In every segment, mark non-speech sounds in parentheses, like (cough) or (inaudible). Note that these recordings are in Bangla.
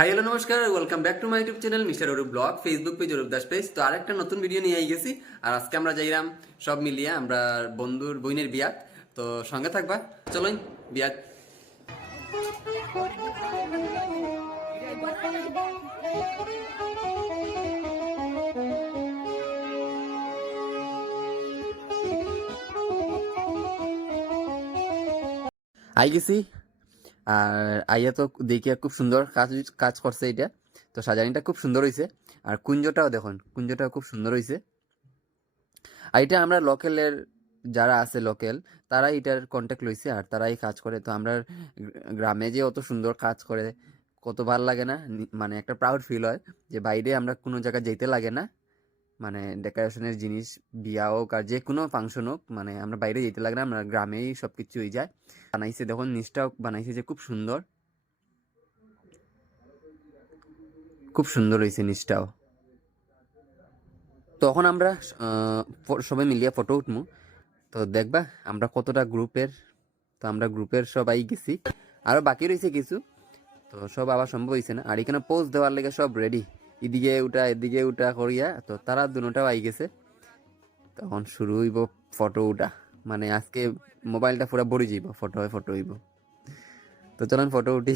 হাই হ্যালো নমস্কার। Welcome back to my YouTube channel mister Arup blog Facebook page Arup Das page তো আরেকটা নতুন ভিডিও নিয়ে গেছি আর আজকে আমরা যাইরাম সব মিলিয়ে আমরা বন্ধুর বইনের বিয়াত। তো সঙ্গে থাকবা চলোই বিয়াত। আই গেছি। আর আইয়া তো দেখিয়া খুব সুন্দর কাজ কাজ করছে এটা। তো সাজানিটা খুব সুন্দর হয়েছে আর কুঞ্জটাও দেখুন, কুঞ্জটাও খুব সুন্দর হয়েছে আর এটা আমরা লোকেলের যারা আছে লোকেল, তারাই এটার কন্ট্যাক্ট লইছে আর তারাই কাজ করে। তো আমরা গ্রামে যে অত সুন্দর কাজ করে, কত ভালো লাগে না মানে একটা প্রাউড ফিল হয় যে বাইরে আমরা কোনো জায়গায় যেতে লাগে না। মানে ডেকোরেশনের জিনিস, বিয়া হোক আর যে কোনো ফাংশন হোক মানে আমরা বাইরে যেতে লাগে না, আমরা গ্রামেই সব কিছু হয়ে যায়। বানাইছে দেখুন, নিচটাও বানাইছে যে খুব সুন্দর। খুব সুন্দর হয়েছে নিচটাও। তখন আমরা সবাই মিলিয়ে ফটো উঠমু। তো দেখবা, আমরা কতটা গ্রুপের, তো আমরা গ্রুপের সবাই গেছি। আরও বাকি রয়েছে কিছু, তো সব আবার সম্ভব হয়েছে না। আর এখানে পোস্ট দেওয়ার লেগে সব রেডি এদিকে উঠা এদিকে উঠা করিয়া তো তারা দুটা আই গেছে। তখন শুরু হইব ফটো উঠা। মানে আজকে মোবাইলটা পুরো ভরে যাইব ফটো হয়ে ফটো হইব। তো চলেন ফটো উঠি।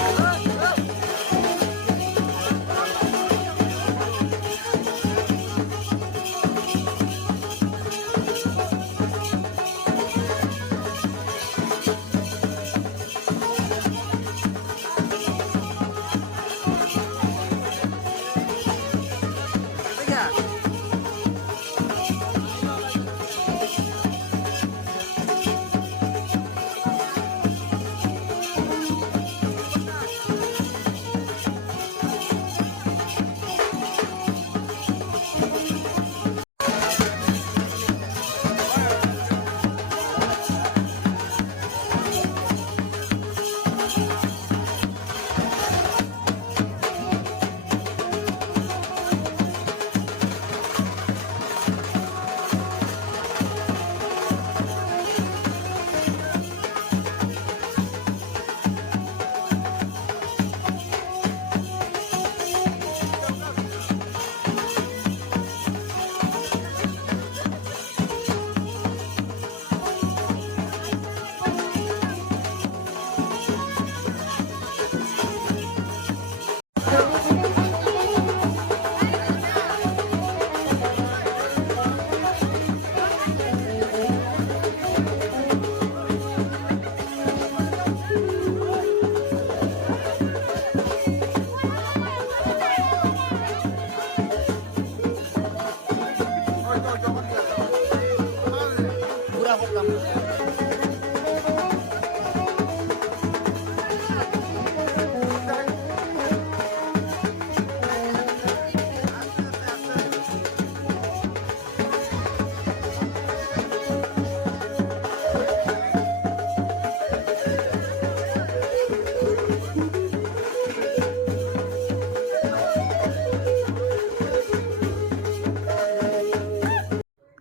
Oh.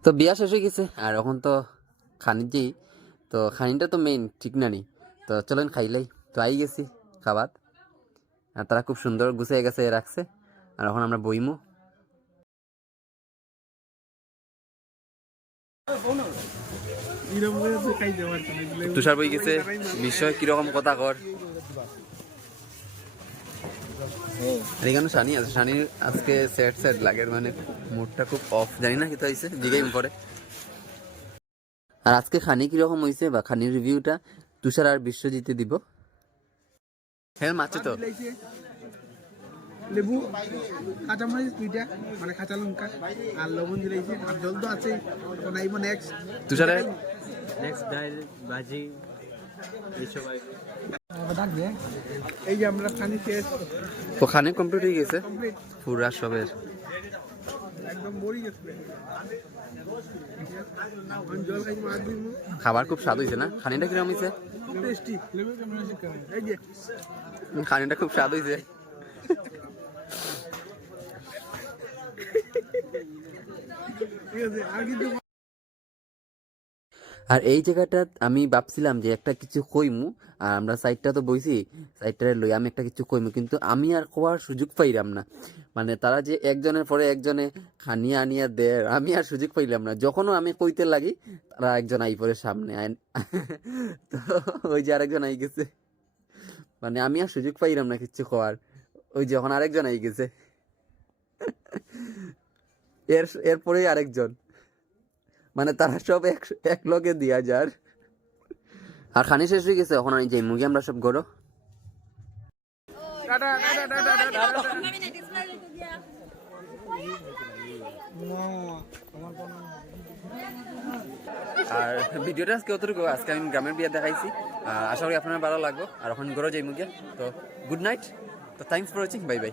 তো বিয়া শেষ হয়ে গেছে আর এখন তো যেই তো খানিটা তো মেইন ঠিক না নি? তো চলেন খাইলাই তো আই গেছি খাবার। আর তারা খুব সুন্দর গুছিয়ে গেছে রাখছে। আর এখন আমরা বইমু। তুষার বই গেছে। বিষয় কীরকম কথা কর। এখানে শানি আছে। শানির আজকে স্যাড স্যাড লাগে। মানে মুডটা খুব অফ জানি না, কি তো হয়েছে জিগাই পরে। আর আজকে খানি কীরকম হয়েছে বা খানির রিভিউটা তুষার আর বিশ্বজিতে দিব। হ্যাঁ মাছ তো। লেবু কাঁচামরিচ দুইটা মানে কাঁচা লঙ্কা আর লবণ দিলাইছে। আর জল তো আছে নাইব নেক্সট তুষারে? নেক্সট ডাল ভাজি। এই যে আমরা খানি শেষ তো খানি কমপ্লিট হয়ে গেছে? পুরা সবের। খাবার খুব স্বাদ হয়েছে না? খানিটা কীরকম হয়েছে? খানিটা খুব স্বাদ হয়েছে। ঠিক আছে আর কিন্তু আর এই জায়গাটা আমি ভাবছিলাম যে একটা কিছু কইমু, আর আমরা সাইডটা তো বইছি সাইডটা লই আমি একটা কিছু কইমু, কিন্তু আমি আর কোয়ার সুযোগ পাইলাম না। মানে তারা যে একজনের পরে একজনে খানিয়া আনিয়া দেয়, আমি আর সুযোগ পাইলাম না। যখনও আমি কইতে লাগি, তারা একজন আই পরে সামনে (laughs) তো ওই যে আরেকজন আই গেছে। মানে আমি আর সুযোগ পাইলাম না কিছু খাওয়ার ওই যখন আরেকজন আই গেছে। (laughs) এর, এরপরেই আরেকজন। মানে তারা সব এক এক লগে দিয়া যার। আর খানি শেষ হয়ে গেছে এখন যাই। মুগি আমরা সব গড়ো আর ভিডিওটা আজকে অতটুকু। আজকে আমি গ্রামের বিয়ে দেখাইছি। আশা করি আপনার ভালো লাগবে। আর এখন গড়ো যাই মুগিয়া। তো গুড নাইট তো thanks for watching bye bye